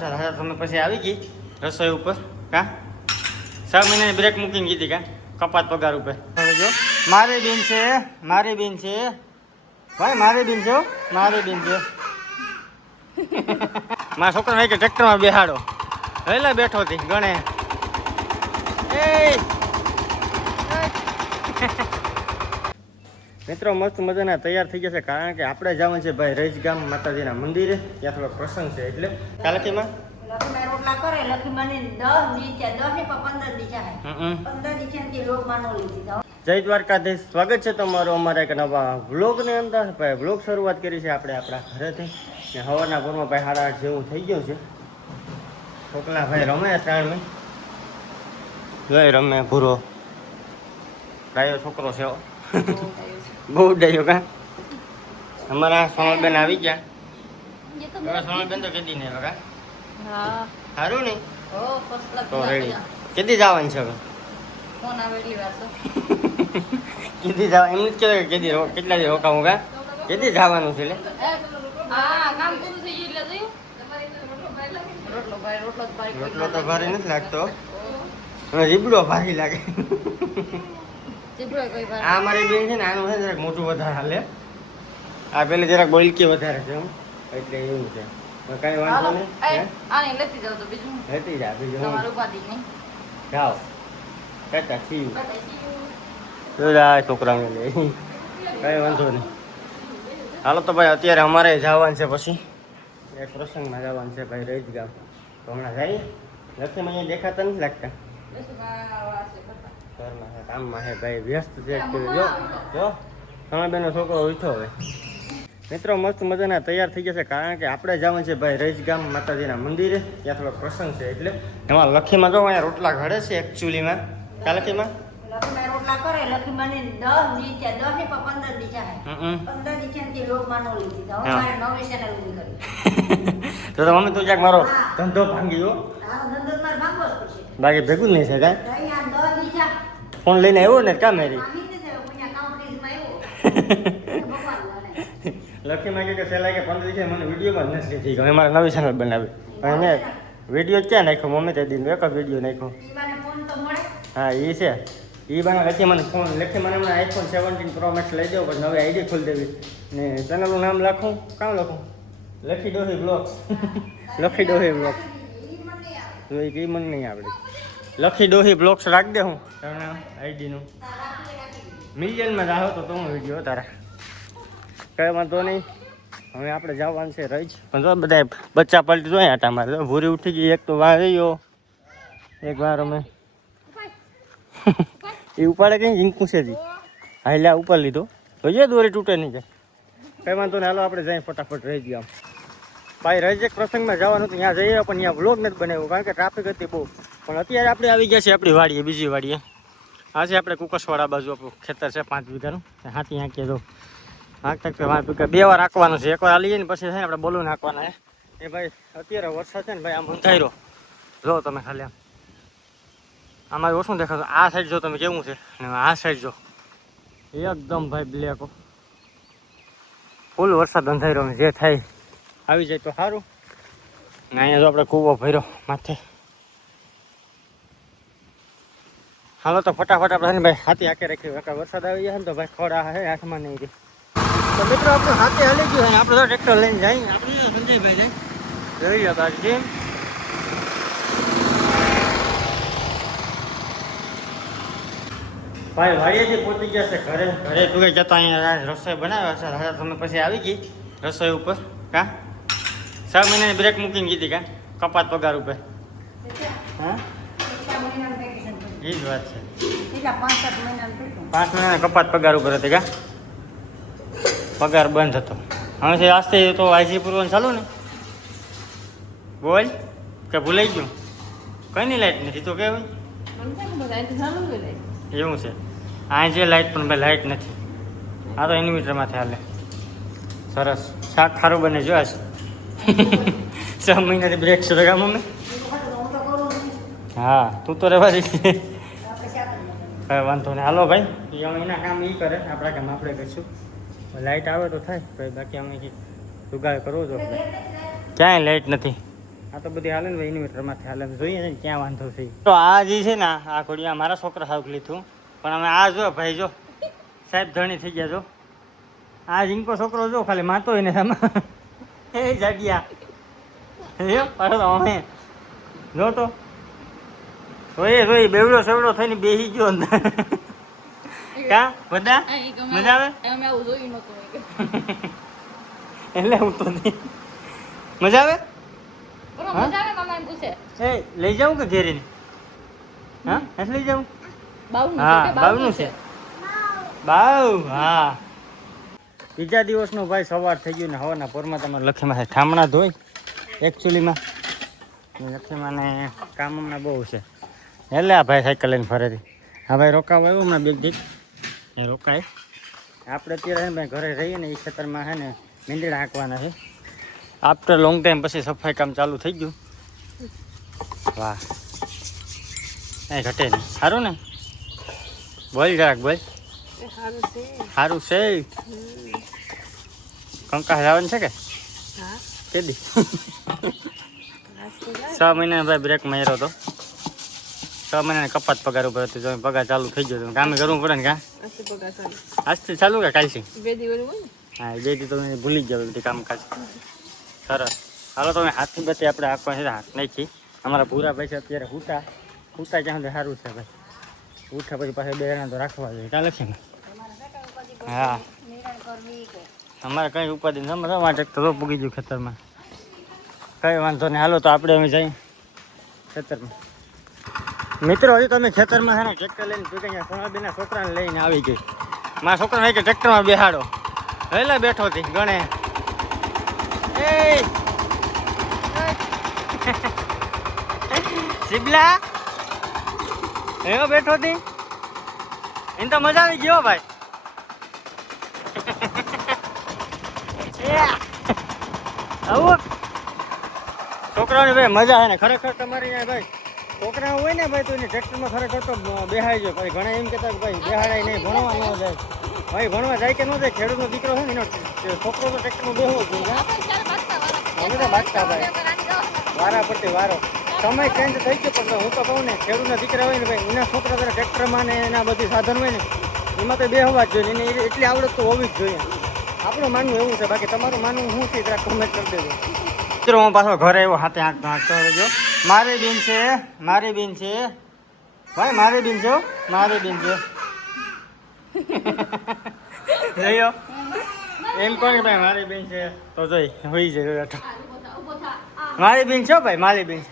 તમે પછી આવી ગઈ રસોઈ ઉપર કા 6 મહિનાની બ્રેક મૂકીને કીધી કા કપાત પગાર ઉપર જો મારી બેન છે ભાઈ મારી બેન છે મારા છોકરા કે ટ્રેક્ટરમાં બેહાડો એટલે બેઠો હતી ગણે મિત્રો મસ્ત મજાના તૈયાર થઈ જશે કારણ કે આપણે જવાનું છે ભાઈ રઈસ ગામ માતાજીના મંદિરે ત્યાં થોડો પ્રસંગ છે એટલે કાલકીમાં રોટલા કરે લખીમાં 10 દી છે 10 ને 15 દી છે 15 દી છે કે લોક માનો લીધી જય દ્વારકાધીશ સ્વાગત છે તમારું અમારા એક નવા વ્લોગની અંદર ભાઈ વ્લોગ શરૂઆત કરી છે આપણે આપણા ઘરેથી ને હવારના ભોરમાં ભાઈ 8:30 જેવું થઈ ગયું છે છોકરા ભાઈ રમે 3 માં જોઈ રમે ભૂરો ગાયો છોકરો છે બહુ ડાયો કા અમારા સોનલબેન આવી ગયા સોનલબેન તો કીધી નહીં બકા હા સારું નહીં ઓ ફર્સ્ટ તો રેડી કીધી જવાનું છે હવે ફોન આવે એટલી વાર તો કીધી જવા એમ જ કહેવાય કે કીધી કેટલા દી રોકાવું કા કીધી જવાનું છે એટલે હા કામ પૂરું થઈ ગયું એટલે રોટલો તો ભારે નથી લાગતો રીબડો ભારી લાગે આ મારી બેન છે ને આનું છે જરાક મોટું વધારે હાલે આ પેલે જરાક બોલકી વધારે છે એટલે એવું છે કઈ વાંધો નહીં આને લેતી જાવ તો બીજું લેતી જા બીજું તમારું ઉપાધિ નહીં જાઓ કહેતા સીયું જોડા છોકરાને લે કઈ વાંધો નહીં હાલો તો ભાઈ અત્યારે અમારે જવાનું છે પછી એક પ્રસંગમાં જવાનું છે ભાઈ રઈસ ગામ તો હમણાં જાય લખીમાં અહીંયા દેખાતા નથી લાગતા ઘરમાં છે કામમાં છે ભાઈ વ્યસ્ત છે જો બેનો છોકરો ઉઠો હવે મિત્રો મસ્ત મજાના તૈયાર થઈ જશે કારણ કે આપણે જવાનું છે ભાઈ રઈસ ગામ માતાજીના મંદિરે ત્યાં થોડો પ્રસંગ છે એટલે એમાં લખીમાં જો અહીંયા રોટલા ઘડે છે એકચ્યુઅલીમાં કાલકીમાં રોટલા કરે લખીમાં 10 દી છે 10 ને 15 દી છે 15 દી છે કે લોક માનો લીધી તો અમારે નવી ચેનલ ઉભી કરી તો મમ્મી તું ક્યાંક મારો ધંધો ભાંગી ગયો આ ધંધો માર ભાગવો જ પડશે બાકી ભેગું જ નહીં છે કાંઈ અહીંયા 10 દી છે ફોન લઈને આવ્યો ને કામ મેરી લખીમાં કે સેલા કે 15 દિવસે મને વિડીયોમાં નથી લીધી કે મારે નવી ચેનલ બનાવી પણ મેં વિડીયો ક્યાં નાખ્યો મમ્મી તે દિન એક જ વિડીયો નાખ્યો હા એ છે એ બાને લખી મને ફોન લખી મને હમણાં આઈફોન 17 પ્રો મેક્સ લઈ દઉં પછી નવી આઈડી ખોલી દેવી ને ચેનલનું નામ લખું કામ લખું લખી ડોહી બ્લોગ્સ લખી ડોહી બ્લોગ્સ તો એ કંઈ મને નહીં આવડે લખી ડોહી બ્લોગ્સ રાખી દે હું આઈડીનું મિલિયનમાં જાઓ તો હું વિડીયો તારા કઈ વાંધો નહીં હવે આપણે જવાનું છે રઈસ પણ જો બધા બચ્ચા પલટી જોઈએ આટા મારે ભૂરી ઉઠી ગઈ એક તો વાર રહ્યો એક વાર અમે એ ઉપાડે કઈ ઈંકું છે જી હાલ્યા ઉપર લીધો જોઈએ દોરી તૂટે નહીં જાય કઈ વાંધો નહીં હાલો આપણે જઈએ ફટાફટ રહી ગયા ભાઈ રઈસ એક પ્રસંગમાં જવાનું હતું ત્યાં જઈએ પણ ત્યાં વ્લોગ નથી બનાવ્યો કારણ કે ટ્રાફિક હતી બહુ પણ અત્યારે આપણે આવી ગયા છીએ આપણી વાડીએ બીજી વાડીએ આ છે આપણે કુકસવાડા બાજુ આપણું ખેતર છે 5 વીઘાનું હાથી હાંકીએ તો હાંકતા 2 વાર હાંકવાનું છે એકવાર હાલીએ ને પછી છે ને આપણે બોલું નાખવાના એ ભાઈ અત્યારે વરસાદ છે ને ભાઈ આમ અંધાર્યો જો તમે ખાલી આમાં ઓછું દેખાતું આ સાઈડ જો તમે કેવું છે ને આ સાઈડ જો એકદમ ભાઈ બ્લેક ફૂલ વરસાદ અંધાર્યો જે થાય આવી જાય તો સારું ને અહીંયા જો આપણે કૂવો ભર્યો માથે હાલો તો ફટાફટ આપણે ભાઈ હાથી આકે રાખી વરસાદ આવી જાય ને તો ભાઈ ખોડા હે હાથમાં નહીં રહી તો મિત્રો આપણું હાથે હલી ગયું આપણે તો ટ્રેક્ટર લઈને જાય આપણે સંજયભાઈ જાય જોઈ લો બાકી ભાઈ વાડીએથી પહોંચી ગયા છે ઘરે તું જતા અહીંયા રસોઈ બનાવ્યા છે હવે તમે પછી આવી ગઈ રસોઈ ઉપર કા 6 મહિનાની બ્રેક મૂકીને કીધી કા કપાત પગાર ઉપર હા એ જ વાત છે 5 મહિનાના કપાત પગાર ઉપર હતી કા પગાર બંધ હતો હવે આસ્તે તો આઈસી પૂરવાનું ચાલુ ને બોલ કે ભૂલાઈ ગયું કઈ નહીં લાઈટ નથી તો કેવું એવું છે આ જે લાઈટ પણ ભાઈ લાઈટ નથી આ તો ઇન્વર્ટરમાંથી હાલે સરસ શાક ખારું બને જોયા છે 6 મહિનાથી બ્રેક છે કા મમ્મી હા તું તો રહેવા દઈશ કઈ વાંધો નહીં હાલો ભાઈ એના કામ એ કરે આપણા કામ આપણે કરીશું લાઈટ આવે તો થાય ભાઈ બાકી અમે જુગાડ કરવો જો ક્યાંય લાઈટ નથી આ તો બધી હાલે ને ભાઈ ઇન્વર્ટરમાંથી હાલે ને જોઈએ ને ક્યાં વાંધો છે તો આ જે છે ને આ ઘોડિયા મારા છોકરા સાવ લીધું પણ અમે આ જો ભાઈ જો સાહેબ ધણી થઈ ગયા જો આ જીંકો છોકરો જો ખાલી માતો એને સામે એ જાડિયા એ પાડો અમે જો તો જોઈ બેવડો સેવડો થઈને બેસી ગયો અંદર કા બધા મજા આવે એટલે હું તો નહીં મજા આવે એ લઈ જાઉં કે ઘેરી હા એટલે લઈ જાઉં હા બાવનું છે બાવ હા બીજા દિવસનો ભાઈ સવાર થઈ ગયું ને હવાના પોરમાં તમારે લખીમાં ઠામણા ધોઈ એકચ્યુઅલીમાં લખીમાં કામ હમણાં બહુ છે એટલે આ ભાઈ સાયકલ લઈને ફરેથી હા ભાઈ રોકાવ આવ્યો હમણાં બે દીક એ રોકાય આપણે અત્યારે છે ને ભાઈ ઘરે રહીએ ને એ ખેતરમાં છે ને મીંદડા હાંકવાના છે આફ્ટર લોંગ ટાઈમ પછી સફાઈ કામ ચાલુ થઈ ગયું વાહ એ ઘટે નહીં સારું ને બોલ જરાક બોલ સારું છે કંકાસ જવાનું છે કે કેદી 6 મહિના ભાઈ બ્રેક માર્યો હતો 6 મહિનાની કપાત પગાર ઉપર હતી જો પગાર ચાલુ થઈ ગયો તો કામે કરવું પડે ને કા આજથી ચાલુ કે કાલથી હા 2 દી તો ભૂલી જ જાવ બધી કામકાજ સરસ હાલો તમે હાથની બધી આપણે આંખવા છે હાથ નાખી અમારા ભૂરા ભાઈ છે અત્યારે હુટા ક્યાં સુધી સારું છે ભાઈ ઉઠા પછી પાછા 2 જણા તો રાખવા જોઈએ ચાલે છે ને હા અમારે કઈ ઉપાધિ સમજવા ટ્રેક્ટર તો પૂગી ગયું ખેતરમાં કઈ વાંધો નહીં હાલો તો આપણે અમે જઈએ ખેતરમાં મિત્રો હજી તમે ખેતરમાં છે ને ટ્રેક્ટર લઈને પૂગી સોનાબીના છોકરાને લઈને આવી ગઈ મારા છોકરાને કે ટ્રેક્ટરમાં બેહાડો વહેલા બેઠો હતી ગણે શિબલા એવો બેઠો હતી એને તો મજા આવી ગયો ભાઈ આવું છોકરાઓની ભાઈ મજા આવે ને ખરેખર તમારી ભાઈ છોકરા હોય ને ભાઈ તો એને ટ્રેક્ટરમાં ખરેખર તો બેહાડી જાય પછી ઘણા એમ કહેતા કે ભાઈ બેહાડાય નહીં ભણવા ન જાય ભાઈ ભણવા જાય કે ન જાય ખેડૂતનો દીકરો છે ને એનો છોકરો તો ટ્રેક્ટરમાં બેહવો જોઈએ અમે તો બાજતા ભાઈ વારા પરથી વારો સમય ચેન્જ થઈ ગયો પણ હું તો કહું ને ખેડૂતના દીકરા હોય ને ભાઈ એના છોકરા ત્યારે ટ્રેક્ટરમાં ને એના બધી સાધન હોય ને એમાં તો બેહવા જ જોઈએ એને એટલી આવડત તો હોવી જ જોઈએ આપણું માનવું એવું છે બાકી તમારું માનવું શું છે જરા કોમેન્ટ કરી દેજો મિત્રો હું પાછો ઘરે આવ્યો હાથે હાંકતો રહેજો મારી બેન છે ભાઈ મારી બેન છે જોયો એમ કોને ભાઈ મારી બેન છે તો જોઈ હોઈ જાય મારી બેન છો ભાઈ મારી બેન છે